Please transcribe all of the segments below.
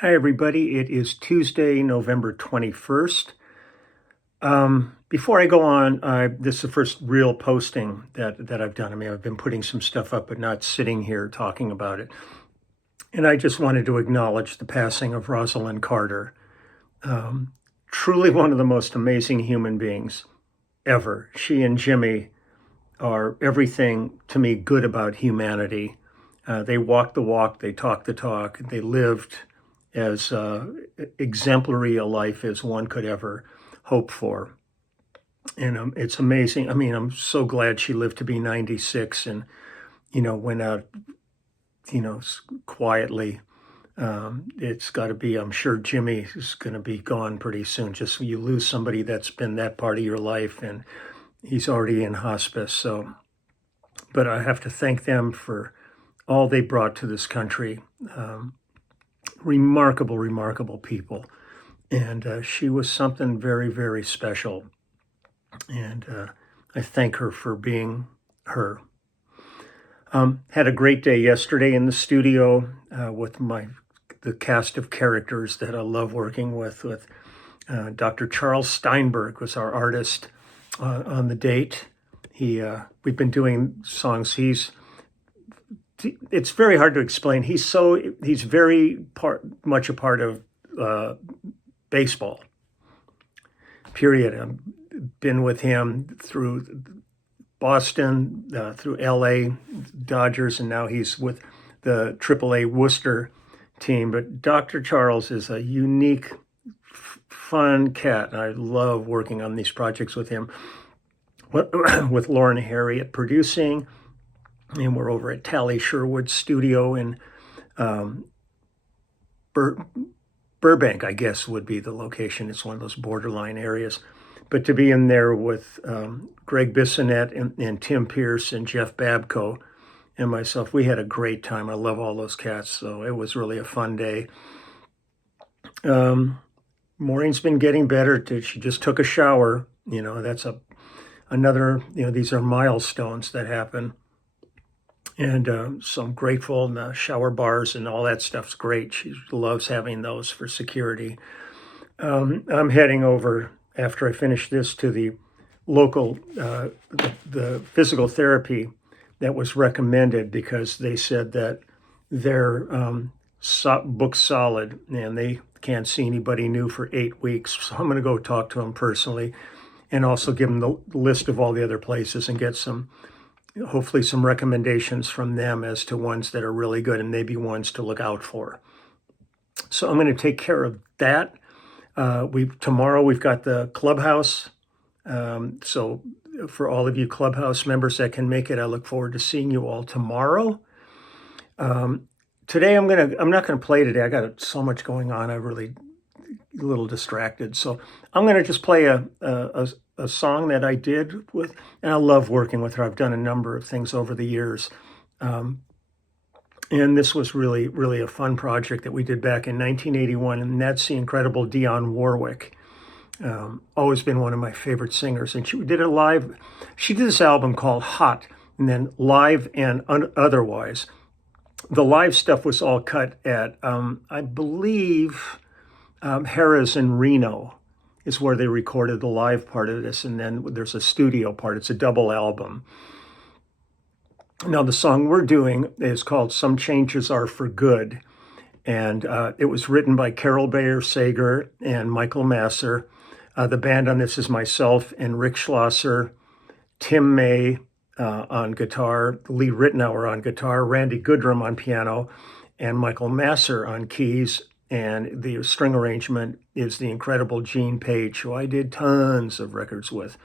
Hi, everybody. It is Tuesday, November 21st. Before I go on, this is the first real posting that I've done. I mean, I've been putting some stuff up, but not sitting here talking about it. And I just wanted to acknowledge the passing of Rosalind Carter. Truly one of the most amazing human beings ever. She and Jimmy are everything to me good about humanity. They walked the walk, they talked the talk, they lived as exemplary a life as one could ever hope for. And it's amazing. I mean, I'm so glad she lived to be 96 and, went out, quietly. It's got to be, I'm sure Jimmy is going to be gone pretty soon. Just you lose somebody that's been that part of your life, and he's already in hospice. So, but I have to thank them for all they brought to this country. Remarkable, remarkable people. And she was something very, very special. And I thank her for being her. Had a great day yesterday in the studio with the cast of characters that I love working with. Dr. Charles Steinberg was our artist on the date. We've been doing songs. It's very hard to explain. He's very much a part of baseball. Period. I've been with him through Boston, through LA Dodgers, and now he's with the AAA Worcester team. But Dr. Charles is a unique, fun cat. I love working on these projects with him. With Lauren Harriet producing, and we're over at Tally Sherwood's studio in Burbank, I guess would be the location. It's one of those borderline areas. But to be in there with Greg Bissonette and Tim Pierce and Jeff Babco and myself, we had a great time. I love all those cats, so it was really a fun day. Maureen's been getting better. She just took a shower. That's another, these are milestones that happen. And so I'm grateful. And the shower bars and all that stuff's great. She loves having those for security. I'm heading over after I finish this to the local, the physical therapy that was recommended, because they said that they're booked solid and they can't see anybody new for 8 weeks. So I'm going to go talk to them personally and also give them the list of all the other places and get hopefully some recommendations from them as to ones that are really good and maybe ones to look out for. So I'm going to take care of that. Tomorrow we've got the clubhouse. So for all of you clubhouse members that can make it, I look forward to seeing you all tomorrow. Today I'm not gonna play today. I got so much going on. I'm really a little distracted. So I'm gonna just play a song that I did with, and I love working with her. I've done a number of things over the years. And this was really, really a fun project that we did back in 1981, and that's the incredible Dionne Warwick. Always been one of my favorite singers, and she did it live. She did this album called Hot, and then Live and Otherwise. The live stuff was all cut at, I believe, Harrah's in Reno is where they recorded the live part of this, and then there's a studio part. It's a double album. Now, the song we're doing is called Some Changes Are for Good, and it was written by Carol Bayer Sager and Michael Masser. The band on this is myself and Rick Schlosser, Tim May on guitar, Lee Rittenauer on guitar, Randy Goodrum on piano, and Michael Masser on keys. And the string arrangement is the incredible Gene Page, who I did tons of records with.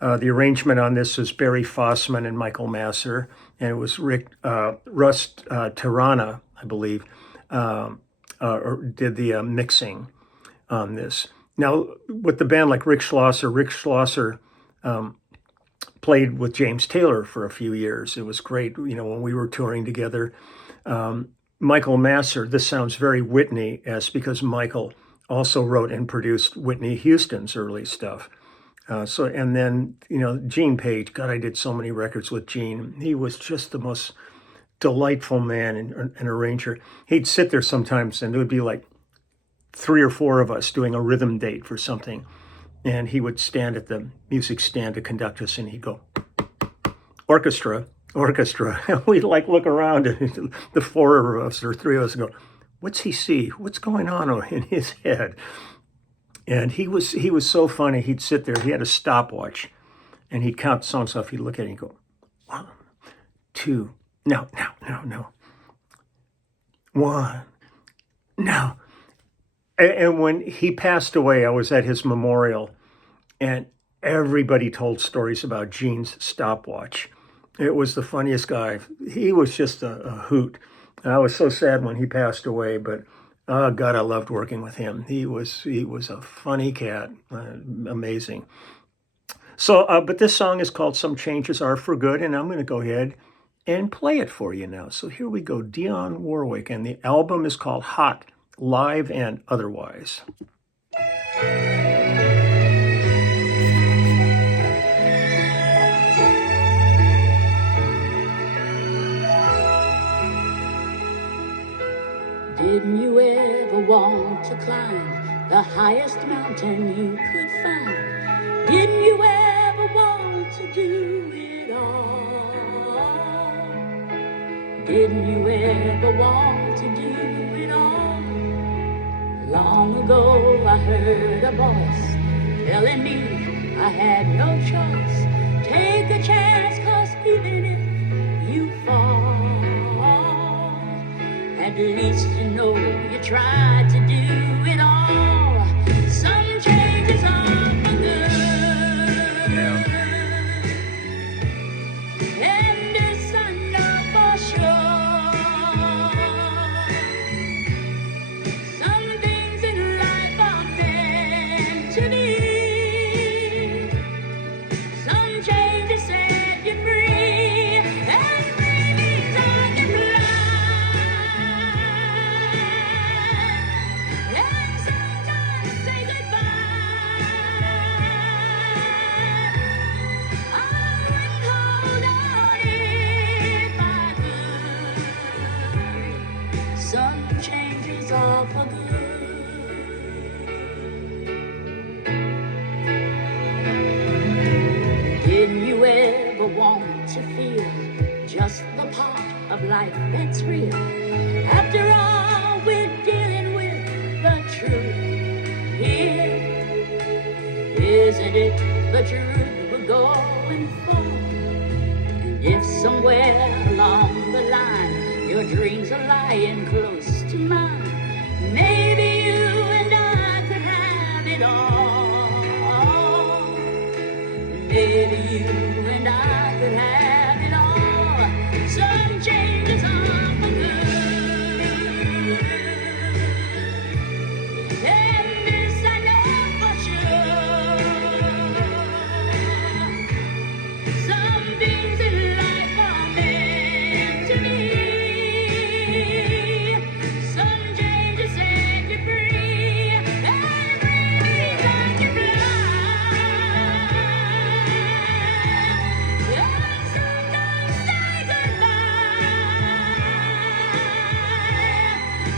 The arrangement on this is Barry Fossman and Michael Masser, and it was Russ Tirana, I believe, did the mixing on this. Now, with the band like Rick Schlosser played with James Taylor for a few years. It was great, when we were touring together. Michael Masser, this sounds very Whitney-esque because Michael also wrote and produced Whitney Houston's early stuff. And then, Gene Page, God, I did so many records with Gene. He was just the most delightful man and arranger. He'd sit there sometimes and it would be like 3 or 4 of us doing a rhythm date for something. And he would stand at the music stand to conduct us, and he'd go, orchestra, orchestra. And we'd like look around, and the 4 of us or 3 of us and go, what's he see? What's going on in his head? And he was so funny. He'd sit there. He had a stopwatch, and he'd count songs off. He'd look at it and he'd go, 1, 2, no. 1, no. And when he passed away, I was at his memorial, and everybody told stories about Gene's stopwatch. It was the funniest guy. He was just a hoot. I was so sad when he passed away, but oh God, I loved working with him. He was a funny cat, amazing. So, but this song is called "Some Changes Are for Good," and I'm going to go ahead and play it for you now. So here we go, Dionne Warwick, and the album is called "Hot, Live and Otherwise." Didn't you ever want to climb the highest mountain you could find? Didn't you ever want to do it all? Didn't you ever want to do it all? Long ago I heard a voice telling me I had no choice. Take a chance, 'cause even if you fall, at least you know you tried to do it all. Some changes are for good, and this I know for sure. Some things in life are meant to be. Some changes set you free, and free means I can fly. And sometimes say goodbye. I wouldn't hold on if I could. Some changes are for good. Didn't you ever want to feel just the part of life that's real? After all, we're dealing with the truth here. Isn't it the truth we're going for? And if somewhere along the line your dreams are lying close to mine, maybe you and I could have it all. Maybe you and I could have it all. Some changes are for good, and this I know for sure. Some things in life are meant to be. Some changes set you free, and free means I can fly. And sometimes say goodbye.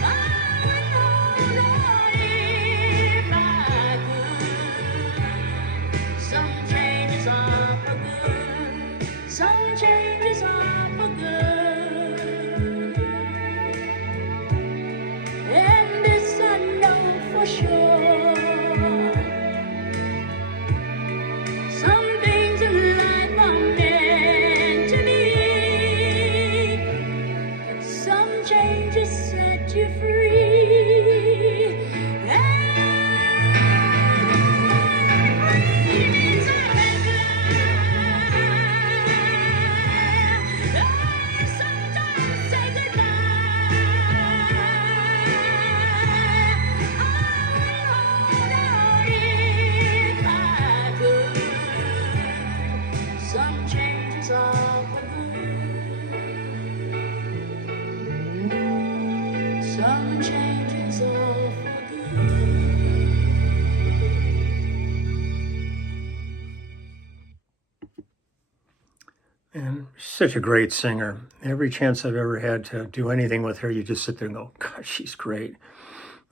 I would hold on if I could. Some changes are for good. Some changes are for good. And this I know for sure. Some things in life are meant to be. Some changes set you free. And free means I can fly. I sometimes say goodbye. I would hold on if I could. Some changes are for good. Some changes are for good. And she's such a great singer. Every chance I've ever had to do anything with her, you just sit there and go, gosh, she's great.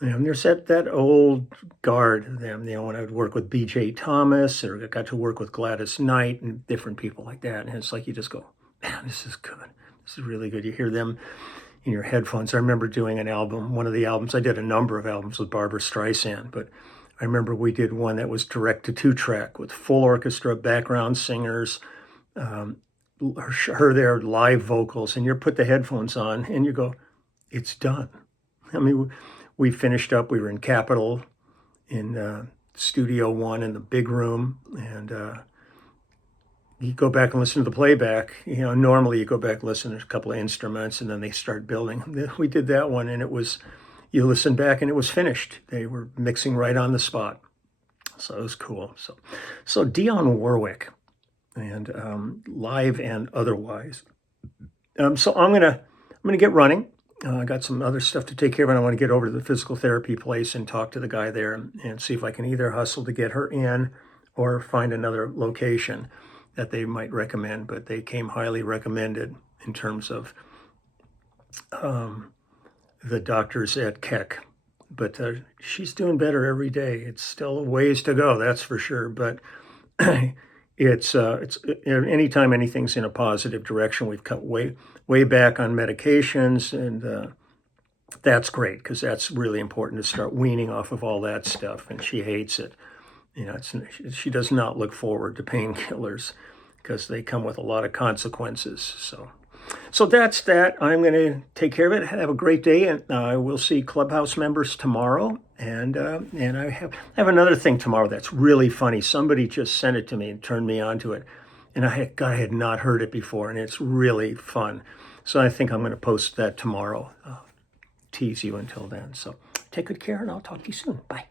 And there's that old guard, them, when I would work with B.J. Thomas, or I got to work with Gladys Knight and different people like that. And it's like you just go, man, this is good. This is really good. You hear them in your headphones. I remember doing an album, one of the albums, I did a number of albums with Barbra Streisand, but I remember we did one that was direct to 2-track with full orchestra, background singers, her there, live vocals, and you put the headphones on and you go, it's done. I mean, we finished up, we were in Capitol in Studio One in the big room, and you go back and listen to the playback. Normally you go back and listen to a couple of instruments and then they start building. We did that one, and you listen back and it was finished. They were mixing right on the spot. So it was cool. So Dionne Warwick, and live and otherwise. So I'm gonna get running. I got some other stuff to take care of, and I want to get over to the physical therapy place and talk to the guy there and see if I can either hustle to get her in or find another location that they might recommend. But they came highly recommended in terms of the doctors at Keck. But she's doing better every day. It's still a ways to go, that's for sure. But it's anytime anything's in a positive direction, we've cut way back on medications, and that's great, because that's really important to start weaning off of all that stuff. And she hates it. She does not look forward to painkillers because they come with a lot of consequences. So that's that. I'm going to take care of it. Have a great day, and I will see Clubhouse members tomorrow. And I have another thing tomorrow that's really funny. Somebody just sent it to me and turned me on to it, and I had not heard it before, and it's really fun. So I think I'm going to post that tomorrow. Tease you until then. So take good care, and I'll talk to you soon. Bye.